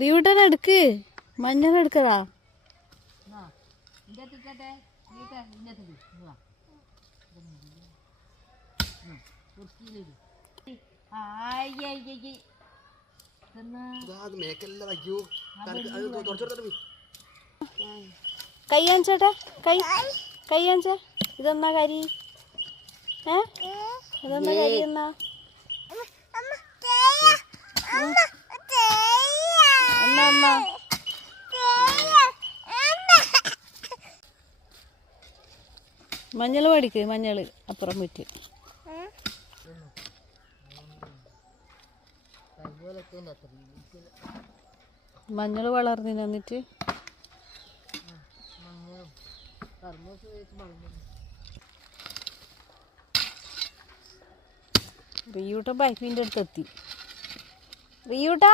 റിയൂട്ടനെ എടുക്ക്, മഞ്ഞൾ എടുക്കടാ. കൈ കാണിച്ചേട്ടെ, കൈ കാണിച്ച. ഇതെന്നാ കരി? ഇതെന്നാ കരി? എന്നാ എന്നാ മഞ്ഞൾ പഠിക്ക്, മഞ്ഞൾ അപ്പുറം വിറ്റ്. മഞ്ഞൾ വളർന്നു വന്നിട്ട് റിയൂട്ട ബൈക്കിൻ്റെ അടുത്തെത്തി. റിയൂട്ടാ